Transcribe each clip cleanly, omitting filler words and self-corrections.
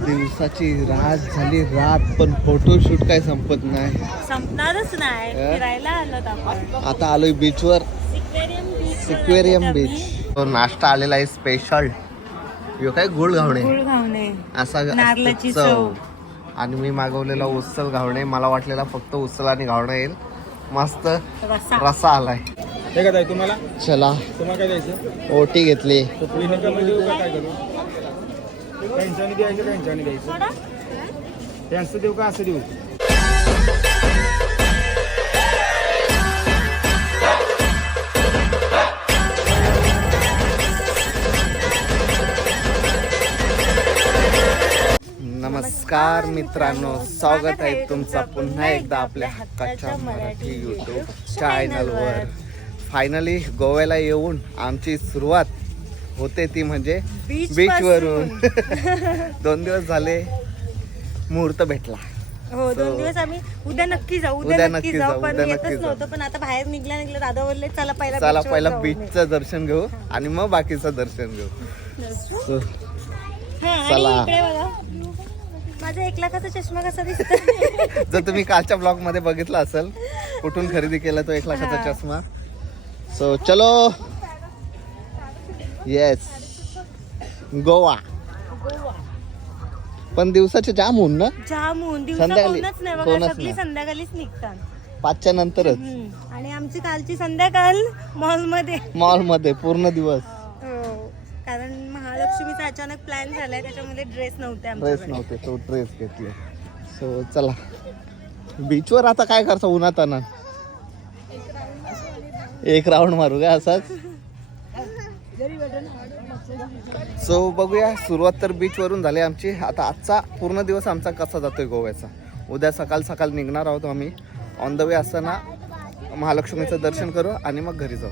दिवसाची रात झाली रात, पण फोटोशूट काय संपत नाही. संपणारच नाही. फिरायला आलोत आपण. आता आलोय बीचवर, सिक्वेरियम बीच. तो नाश्ता आलेला आहे स्पेशल. यो काय गुळ घावणे असा नारळाची चव. आणि मी मागवलेला उसल घावणे. मला वाटलेला फक्त उसल आणि घावणे येईल. मस्त रसा आलाय. हे काय तुम्हाला? चला तुम्हाला काय द्यायचं? ओटी घेतली. काय करू? त्यांच्याने द्यायचं, त्यांच्याने द्यायचं. त्यांचं देऊ का असं देऊ? नमस्कार मित्रांनो, स्वागत आहे तुमचा पुन्हा एकदा आपल्या हक्काच्या मराठी यूट्यूब चॅनलवर. फायनली गोव्याला येऊन आमची सुरुवात होते ती म्हणजे बीचवरून. 2 दिवस झाले, मुहूर्त भेटला. हो, 2 दिवस आम्ही उद्या नक्की जाऊ पण येतच नव्हतं. पण आता बाहेर निघल्या दादा बोलले चला पहिला बीचचं दर्शन घेऊ आणि मग बाकीचं दर्शन घेऊ. चला. माझा 1 लाखाचा चष्मा कसा दिसतो? जर तुम्ही कालच्या ब्लॉग मध्ये बघितला असेल कुठून खरेदी केला तो 1 लाखाचा चष्मा. सो चलो. येस, गोवा. पण दिवसाचे जाम होऊन ना, सगळी संध्याकाळीच निघतात 5च्या नंतरच. आणि आमची कालची संध्याकाळ मॉल मध्ये पूर्ण दिवस. कारण महालक्ष्मीचा अचानक प्लॅन झालाय, त्याच्यामध्ये ड्रेस नव्हते. तो ड्रेस घेतले. सो चला बीचवर. आता काय करता उन्हात आणा, एक राऊंड मारू का असाच. सो बघूया. सुरुवात तर बीच वरून झाली आमची. आता आजचा पूर्ण दिवस आमचा कसा जातोय गोव्याचा. उद्या सकाळ निघणार आहोत आम्ही. ऑन द वे असताना महालक्ष्मीचं दर्शन करू आणि मग घरी जाऊ.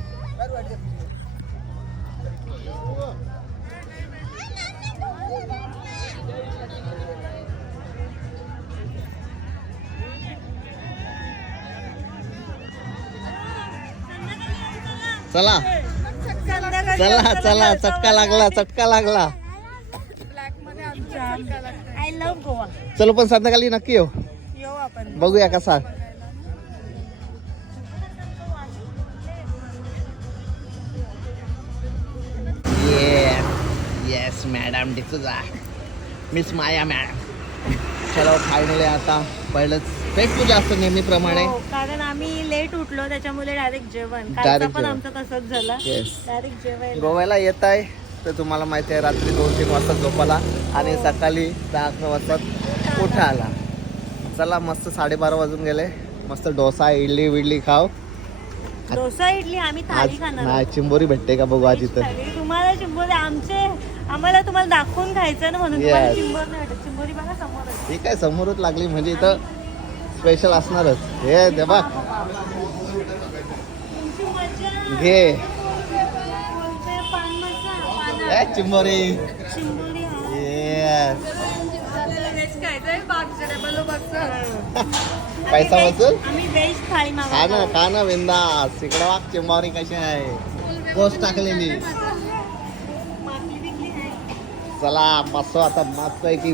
चला चला चला, चटका लागला. I love Goa. चलो पण संध्याकाळी नक्की येऊ आपण. बघूया कसा. येस मॅडम डिसूजा, मिस माया मॅडम. चलो फायनली आता पहिलंच पेट पूजा असतं नेहमीप्रमाणे. कारण आम्ही लेट उठलो त्याच्यामुळे डायरेक्ट जेवण. कालचा पण आमचं तसंच झालं, डायरेक्ट जेवण. गोव्याला येत आहे तर तुम्हाला माहिती आहे रात्री 2-3 वाजता झोपाला आणि सकाळी 10-11 वाजता उठाला. चला मस्त 12:30 वाजून गेले. मस्त डोसा इडली विडली खाऊ. डोसा इडली आम्ही थाळी खाणार. नाही, चिंबोरी भेटते का बघू आज इथं. तुम्हाला चिंबोरी आम्हाला तुम्हाला दाखवून खायचं ना, म्हणून चिंबोरी नाही भेटत. चिंबोरी बघा समोर. ठीक आहे, समोरच लागली म्हणजे इथं स्पेशल असणारच. हे दे बघ, घे चिंबोरी. पैसा वसूल. खा ना बिंदास. इकडे वाग चिंबोरी कशी आहे, पोस्ट टाकलेली. चला मस्त. आता मस्त आहे की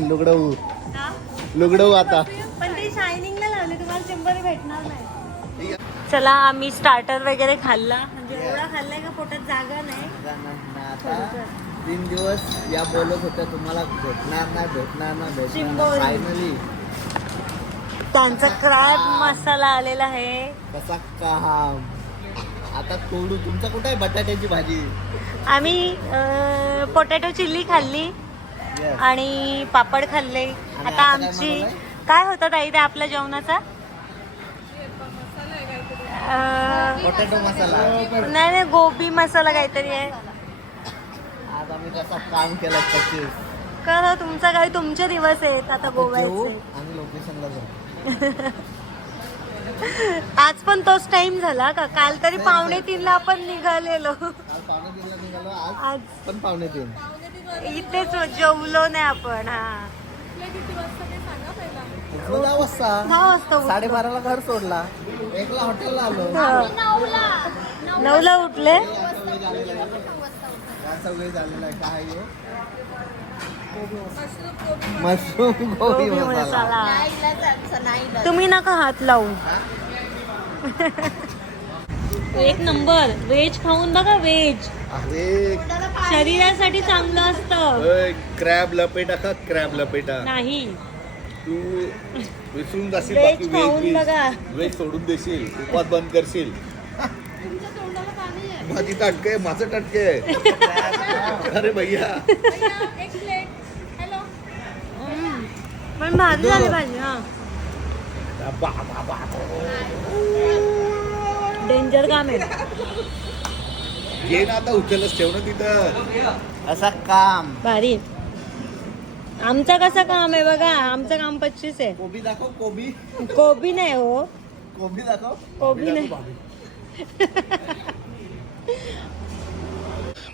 लुगडवू आता. पण ते शायनिंगला लावले, तुम्हाला चिंबोरी भेटणार नाही. चला आम्ही स्टार्टर वगैरे खाल्ला. म्हणजे एवढा खाल्लाय का पोटात जागा नाही. 3 दिवस या बोलत होत्या तुम्हाला भेटणार. फायनली त्यांचा क्रॅब मसाला आलेला आहे. कसा काम. आता तोडू. तुमचा कुठे आहे बटाट्याची भाजी? आम्ही पोटॅटो चिल्ली खाल्ली आणि पापड खाल्ले. आता आमची काय होतं ताई ते आपल्या जेवणाचा? पोटॅटो मसाला नाही, गोबी मसाला काहीतरी आहे. आज आम्ही कसा काम केला 25. करा तुमचा काही तुमचे दिवस आहेत आता गोव्याचे. आणि लोकेशनला जाऊ. आज पण तोच टाइम झाला का? काल तरी 2:45 आपण निघालेलो. आज पण 2:45 इथेच जेवलो नाही आपण. 10 वाजता 12:30ला घर सोडला. 1ला हॉटेलला आलो. 9ला उठले. सगळे झालेलं आहे. काय मशरूम गोबी मसाला. तुम्ही नका हात लावू. एक नंबर. व्हेज खाऊन बघा, व्हेज अरे शरीरासाठी चांगलं असतं. क्रॅब लपेटा का क्रॅब लपेटा नाही, तू विसरून जाशील व्हेज बाकी खाऊन बघा. वेज सोडून देशील उपास बंद करशील माझी टाटके आहे, माझं टाटके आहे. अरे भैया पण भाजी झाली पाहिजे. हा, डेंजर काम आहे. घे ना आता उचलच ठेव ना तिथं. असा काम. भारी. आमचं कसं काम आहे बघा, आमचं काम 25 आहे. कोबी दाखव. कोबी कोबी नाही हो, कोबी दाखव. कोबी नाही.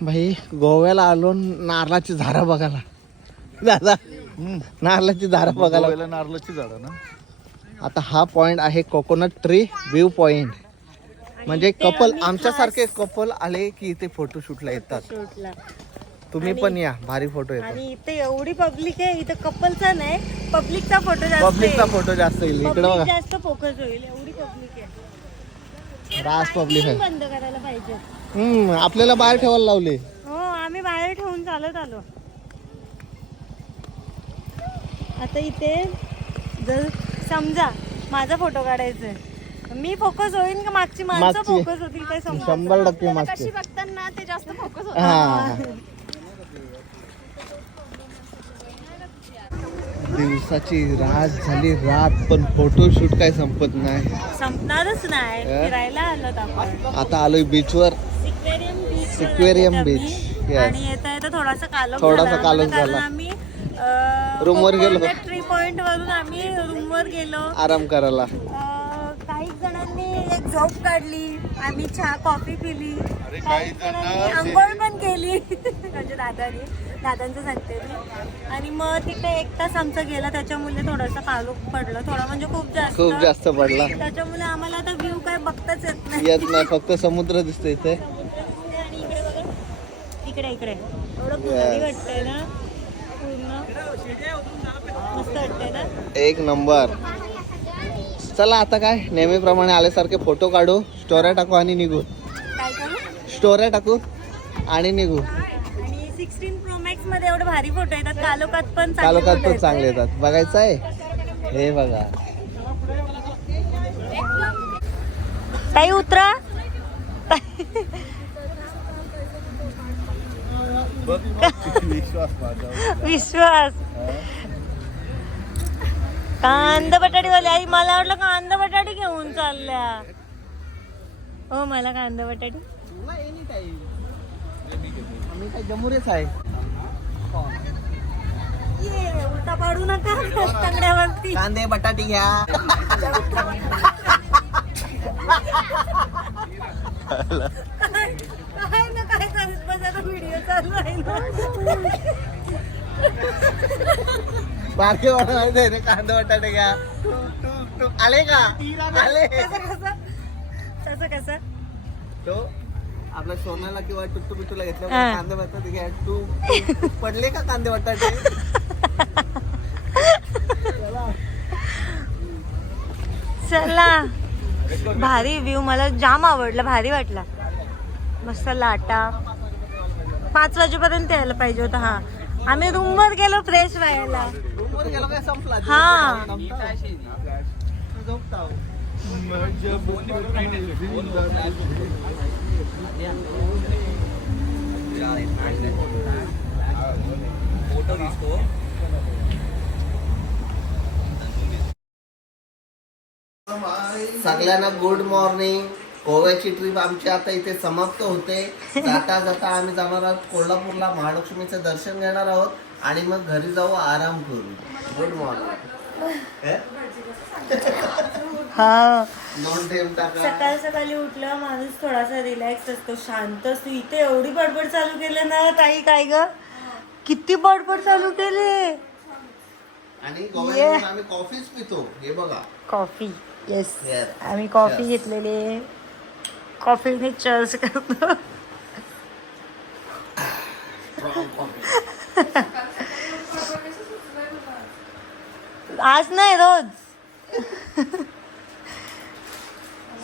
भाई गोव्याला आलो, नारळाची झाडं बघायला. दादा नारळाची झाडं बघायला. नारळाची झाडं ना. आता हा पॉइंट आहे कोकोनट ट्री व्ह्यू पॉइंट. म्हणजे इथे कपल, आम्ही आमच्यासारखे कपल आले की इथे फोटोशूटला येतात. शूटला. तुम्ही पण या, भारी फोटो येतात. आणि इथे एवढी पब्लिक आहे, इथं कपलचा नाही, पब्लिकचा फोटो जास्त पब्लिकचा आहे. फोटो जास्त येईल. इकडे Public बघा, जास्त फोकस होईल, एवढी पब्लिक आहे. रास पब्लिक आहे. बंद करायला पाहिजे. आपल्याला बाहेर ठेवायला लावले. हो, आम्ही बाहेर ठेवून चालत आलो. आता इथे जर समजा माझा फोटो काढायचा आहे, मी फोकस होईन का मागची माणसं मागची. फोकस होतील काय समजा. 100% मागचे. बघताना ते जास्त फोकस होत. हा. दिवसाची रात झाली, रात पण फोटोशूट काय संपत नाही. संपणारच नाही. फिरायला आलोत आपण. आता आलोय बीचवर. सिक्वेरियम बीच. सिक्वेरियम बीच. Yes. आणि येता येता थोडासा कालोख थोडासा झाला. कालोख कारण झाला. आम्ही रूमवर गेलो. ट्री पॉइंट वरून आम्ही रूमवर गेलो. आराम करायला. काही जणांनी एक झोप काढली, आम्ही चहा कॉफी पिली, काही जणांनी आंघोळ पण केली. म्हणजे दादांचं सांगते मी. आणि मग तिथे 1 तास आमचा गेला, त्याच्यामुळे थोडासा कालोख पडलं. थोडा म्हणजे खूप जास्त पडला. त्याच्यामुळे आम्हाला आता व्ह्यू काय बघताच येत नाही. येत नाही, फक्त समुद्र दिसतो इथे. आणि इकडे बघा, इकडे एवढं भारी वाटतंय ना, पूर्ण मस्त वाटतंय ना. एक नंबर. चला आता काय नेहमीप्रमाणे आल्यासारखे फोटो काढू, स्टोऱ्या टाकू आणि निघू. काय करू? स्टोऱ्या टाकू आणि निघू. आणि 16 Pro Max मध्ये एवढे भारी फोटो येतात. कालोखात पण चांगले कालोखात photo पण येतात. चांगले येतात. बघायचं आहे हे बघा. ताई उतरा. विश्वास. कांदा बटाटीवाले. आई मला वाटलं कांदा बटाटी घेऊन चालल्या. हो, मला कांदा बटाटी. आम्ही काय जमुरेच आहे. ये उलटा पाडू नका रस्त्यावरती. कांदे बटाटी घ्या. काय ना काय करत बसा, व्हिडिओ चालू आहे ना. बाकी वाटत रे, कांदे बटाटे घ्या. आले का? आले. कसं कसं तो आपल्या सोनाला किंवा टुट्टू बिट्टूला घेतलं हा. कांदे बटाटे घ्या. तू पडले का कांदे बटाटे? चला. भारी व्ह्यू, मला जाम आवडला, भारी वाटला. मस्त लाटा. 5 वाजेपर्यंत यायला पाहिजे होता. हा, आम्ही रूमवर गेलो फ्रेश व्हायला. रूमवर गेलो काय संपला? हा. झोपताव. सगळ्यांना गुड मॉर्निंग. गोव्याची ट्रिप आमची आता इथे समाप्त होते. जाता जाता आम्ही जाणार आहोत कोल्हापूरला, महालक्ष्मीचं दर्शन घेणार आहोत आणि मग घरी जाऊ, आराम करू. Good morning. हा, नॉन टाइम टाका. सकाळी सकाळी उठलं माणूस थोडासा रिलॅक्स असतो, शांत असतो. इथे एवढी बडबड चालू केली ना ताई. काय ग, किती बडबड चालू केले. आणि गोव्याला आम्ही कॉफीच पितो. हे बघा, कॉफी. Yes, Yes. आम्ही कॉफी Yes. घेतलेली. कॉफीने चर्च करतो. Strong coffee. आज नाही रोज.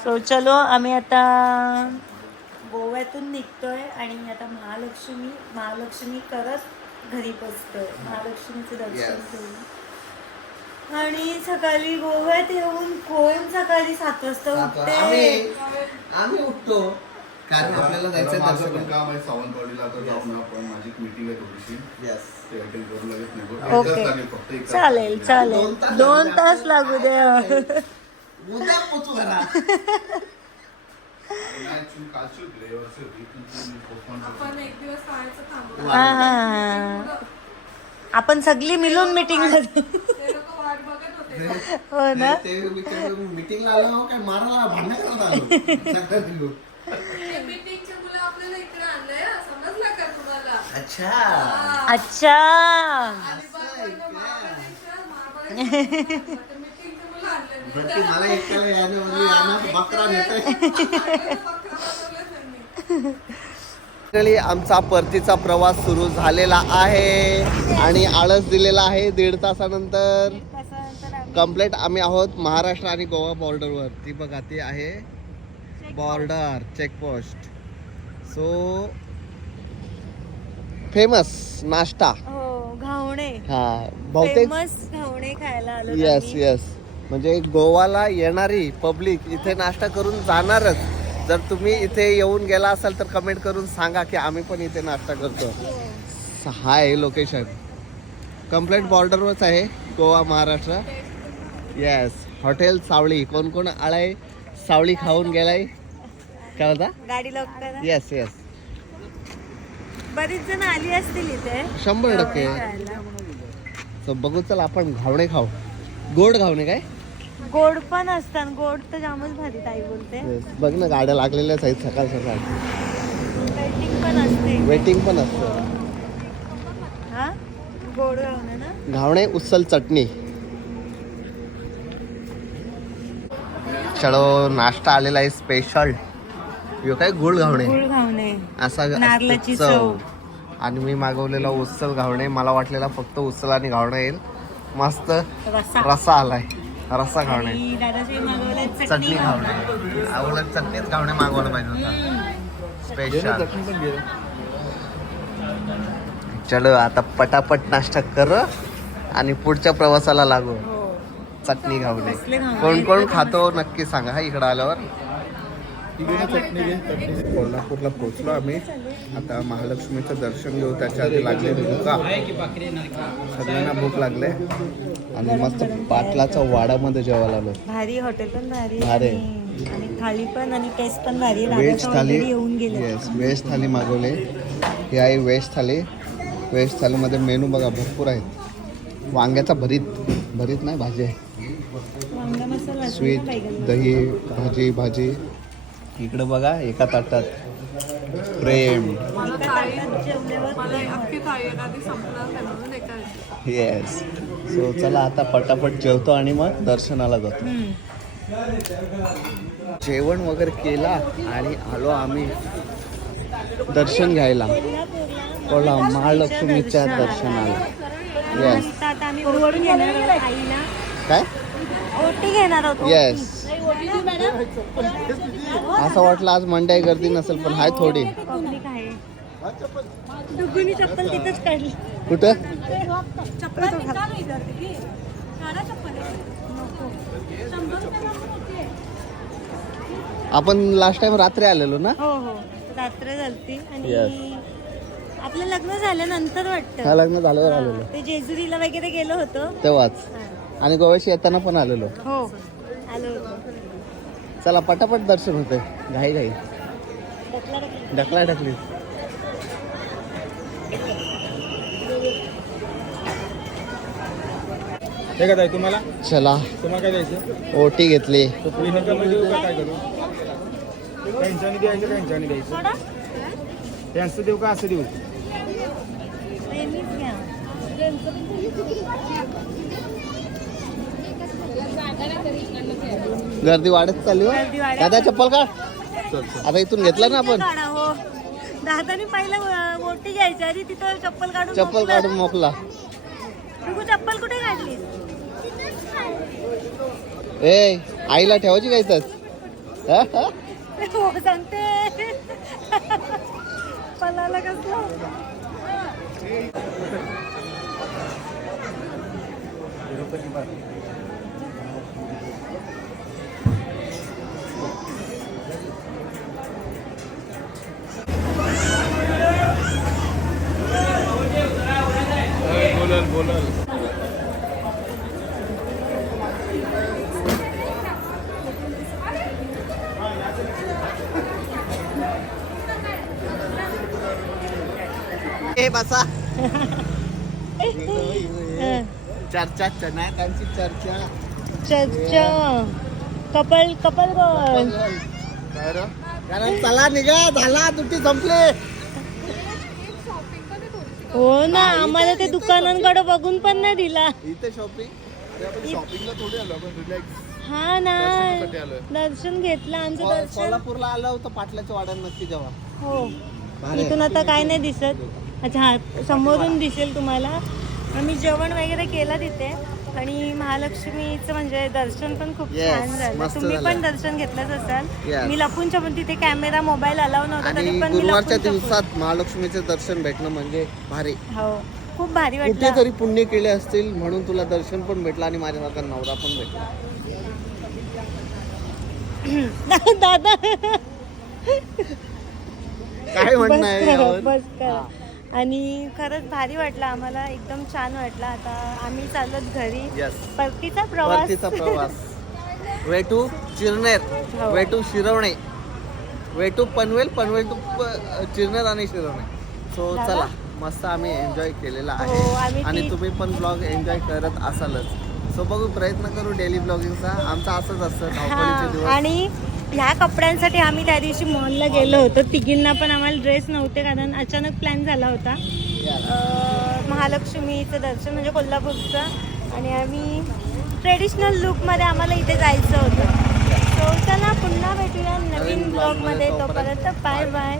सो चलो आम्ही आता गोव्यातून निघतोय आणि आता महालक्ष्मी करत घरी पोचतोय. महालक्ष्मीचं दर्शन करून आणि सकाळी गोव्यात येऊन कोण सकाळी 7 वाजता उठते. आम्ही उठतो कारण आपल्याला जायचं दर्शन. काम आहे सावंतवाडीला, आता जाऊन आपण माझी मीटिंग आहे थोडीशी, ते अटेंड करून लगेच निघू. ओके फक्त एक तास. चालेल चालेल 2 तास लागू दे. उद्या पोचू घरा. नाही, actually कालची होती रे, वर्षी होती. पण postpone केली. आपण एक दिवस राहायचं थांबलो. हा. आपण सगळी मिळून मीटिंग झाली. ते लोक वाट बघत होते. हो ना. ते मीटिंगला आलो काय मारायला भांडण करायला आलो सगळ्यात लोक. ते मीटिंगचे मुलं आपल्याला इकडे आणलंय हा, समजलं का तुम्हाला? अच्छा अच्छा अलिबागवरनं महाबळेश्वर, ते मीटिंगचे मुलं आणले नाही. बरं की मला एकट्याला याने म्हणजे यानं बकरा नेतोय. बकरा बनवलं त्यांनी. मंडळी, आमचा परतीचा प्रवास सुरू झालेला आहे आणि आळस दिलेला आहे 1.5 तासानंतर. कम्प्लीट आम्ही आहोत महाराष्ट्र आणि गोवा बॉर्डरवर. ती बघा ती आहे बॉर्डर चेकपोस्ट. सो फेमस नाश्ता. हो घावणे. हा बहुतेक फेमस घावणे खायला आलो येस आम्ही. येस. म्हणजे गोवाला येणारी पब्लिक इथे नाश्ता करून जाणारच. जर तुम्ही इथे येऊन गेला असाल तर कमेंट करून सांगा की आम्ही पण इथे नाश्ता करतो. हा आहे लोकेशन. कम्प्लीट बॉर्डरवरच आहे गोवा महाराष्ट्र. येस. हॉटेल सावळी. कोण कोण आलाय सावळी खाऊन गेलाय काय होता. गाडी लवकर. Yes yes. बरीच जण आली असतील इथे 100%. खायला. So, बघू चल आपण घावणे खाऊ. गोड घावणे काय. गोड पण असतात. गोड तर जामच भारी ताई बोलते. Yes. बघ ना गाड्या लागलेल्याच आहेत सकाळ सकाळ. वेटिंग पण असते. वेटिंग पण असतं. हा गोड घावणे ना. घावणे उसल चटणी. चलो नाश्ता आलेला आहे स्पेशल. यो काय गुळ घावणे गुळ घावणे. असा नारळाची असते चव. आणि मी मागवलेला उसल घावणे. मला वाटलेला फक्त उसल आणि घावणं येईल. मस्त रसा आलाय. रसा घावणे. आणि दादाची मागवले चटणी घावणे. आवडत चटणीच घावणे मागवलं पाहिजे होता स्पेशल. चलो आता पटापट नाश्ता कर आणि पुढच्या प्रवासाला लागू. चटणी घावणे. कोण कोण खातो नक्की सांगा हा इकडं आल्यावर. कोल्हापूरला पोहोचलो आम्ही. आता महालक्ष्मीचं दर्शन घेऊ. त्याच्या आधी लागले भूका. सगळ्यांना भूक लागले आणि मस्त पाटलाच्या वाड्यामध्ये जेवायला आलो. भारी हॉटेल पण भारी भारी. आणि थाळी पण आणि टेस्ट पण भारी. व्हेज थाली. येऊन गेले. येस व्हेज थाली मागवले. ही आहे व्हेज थाली. व्हेज थालीमध्ये मेनू बघा भरपूर आहेत. वांग्याचा भरीत नाही भाजी आहे. वांगा मसाला स्वीट दही भाजी. इकडे बघा एका ताटात प्रेम. मला अख्खी थाळी आधी संपणार काय म्हणून एका. येस. सो चला आता पटापट जेवतो आणि मग दर्शनाला जातो. जेवण वगैरे केला आणि आलो आम्ही दर्शन घ्यायला महालक्ष्मीच्या दर्शनाला. येस. आता आम्ही ओटी घेणार आहोत आईला. काय ओटी घेणार आहोत. येस. असं वाटलं आज मंडई गर्दी नसेल पण हाय थोडी. पब्लिक आहे. डुगुनी चप्पल तिथंच काढली. कुठं चप्पल आपण लास्ट टाइम रात्री आलेलो ना. हो हो रात्र झालती. आणि Yes. आपलं लग्न झाल्यानंतर हा वाटतं. लग्न झाल्यावर आलेलो ते जेजुरीला वगैरे गेलो होतो तेव्हाच. आणि गोव्याशी येताना पण आलेलो. हो आलो होतो. चला पटापट दर्शन होते. घाई ढकला ढकली. हे काय तुम्हाला चला काय द्यायचं. ओटी घेतली. विनिकामध्ये देऊ का काय करू. त्यांच्याने द्यायचं त्यांच्याने द्यायचं. सोडा. त्यांचं देऊ का असं देऊ. नेहमीच घ्या. गर्दी वाढत चालली हो. गर्दी वाढत दादा चप्पल काढ. आता इथून घेतला ना आपण. काढा, हो. दादानी पहिलं ओटी घ्यायची आधी तिथं चप्पल काढून चप्पल मोकळं. काढून मोकला. तू चप्पल कुठे काढली. ए आईला ठेवायची काय तर हो सांगते पलाला कसलं ए बसा चर्चा चनाकांची चर्चा चर्चा कपल कपल गोल कारण चला निघा झाला तुटी संपले हो ना आम्हाला ते दुकानांकडे बघून पण नाही दिला इथे शॉपिंग शॉपिंगला थोडी आलो आपण रिलॅक्स हा ना दर्शनासाठी आलोय. दर्शन घेतलं आमचं दर्शन सोलापूरला आलं होतं पाटलाच्या वाड्यात नक्की जेव्हा हो भारी. इथून आता काय नाही दिसत अच्छा हा समोरून दिसेल तुम्हाला आम्ही जेवण वगैरे केलं तिथे आणि महालक्ष्मीचं म्हणजे दर्शन पण खूप Yes, छान झालं मस्त तुम्ही झालं. पण दर्शन घेतलंच असाल Yes. मी लपूनच्या पण तिथे कॅमेरा मोबाईल अलाव नव्हता आणि तरी पण मी गुरुवारच्या लपून दिवसात महालक्ष्मीचे दर्शन भेटणं म्हणजे भारी हो खूप भारी वाटलं कुठेतरी पुण्य केले असतील म्हणून तुला दर्शन पण भेटलं आणि माझ्यासारखा नवरा पण भेटला दादा काय म्हणणं आहे बस यावर? करा, बस करा. आणि खरंच भारी वाटलं आम्हाला एकदम छान वाटलं आता आम्ही चालत घरी Yes. परतीचा प्रवास परतीचा प्रवास वे टू चिरनेर हो. Way to Shirvane way to Panvel Panvel to Chirner आणि शिरवणे सो झाला? चला मस्त आम्ही एन्जॉय केलेला हो, आहे आम्ही आणि ती- तुम्ही पण ब्लॉग एन्जॉय करत असालच सो बघू प्रयत्न करू डेली ब्लॉगिंगचा आमचा असंच असतं धावपळीचे हा दिवस आणि ह्या कपड्यांसाठी आम्ही त्या दिवशी मॉलला गेलो होतो तिघींना पण आम्हाला ड्रेस नव्हते कारण अचानक प्लॅन झाला होता महालक्ष्मीचं दर्शन म्हणजे कोल्हापूरचं आणि आम्ही ट्रेडिशनल लुकमध्ये आम्हाला इथे जायचं होतं सो चला पुन्हा भेटूया नवीन ब्लॉगमध्ये तोपर्यंत बाय बाय